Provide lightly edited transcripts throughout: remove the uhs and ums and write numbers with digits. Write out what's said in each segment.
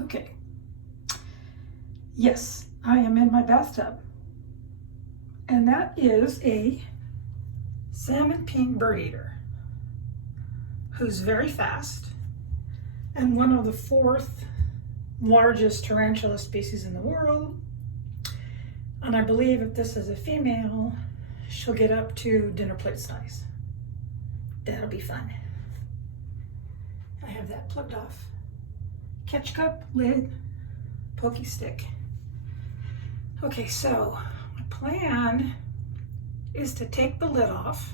Okay. Yes, I am in my bathtub. And that is a salmon pink bird eater who's very fast and one of the 4th largest tarantula species in the world. And I believe if this is a female, she'll get up to dinner plate size. That'll be fun. I have that plugged off. Catch cup, lid, pokey stick. Okay, so my plan is to take the lid off,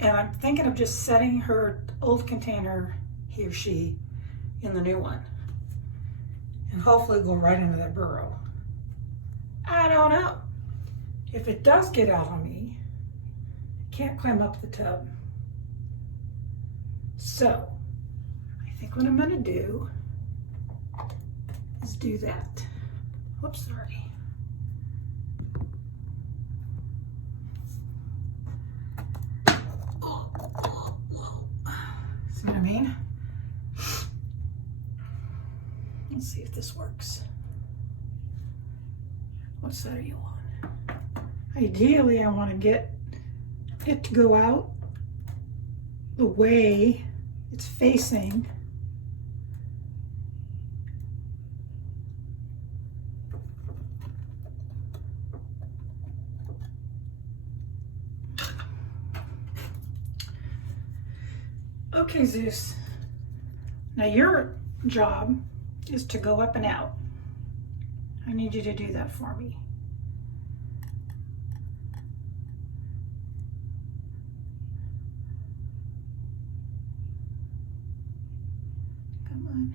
and I'm thinking of just setting her old container, he or she, in the new one, and hopefully go right into that burrow. I don't know. If it does get out on me, I can't climb up the tub. So I think what I'm gonna do is do that. Whoops, sorry. See what I mean? Let's see if this works. What side are you on? Ideally, I want to get it to go out the way it's facing. Okay, Zeus. Now your job is to go up and out. I need you to do that for me. Come on.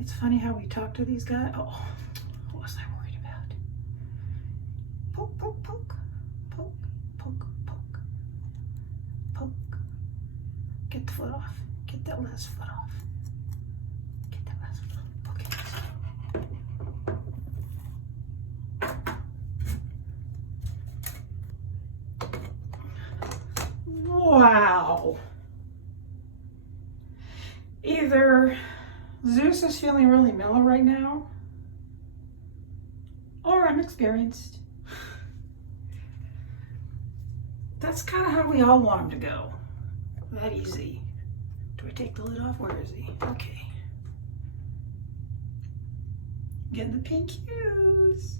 It's funny how we talk to these guys. Oh, what was I worried about? Poke, poke, poke. Poke, poke, poke. Poke. Get the foot off. Get that last foot off. Get that last foot off. Okay. Wow. Either Zeus is feeling really mellow right now, or I'm experienced. That's kind of how we all want him to go. That easy. Do I take the lid off? Where is he? Okay. Getting the pink hues.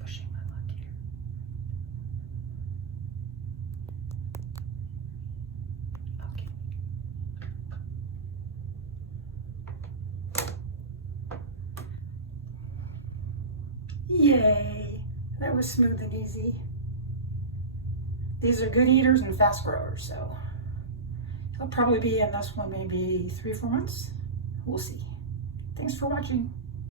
Pushing my luck here. Okay. Yay, that was smooth and easy. These are good eaters and fast growers, so he'll probably be in this one maybe 3 or 4 months. We'll see. Thanks for watching.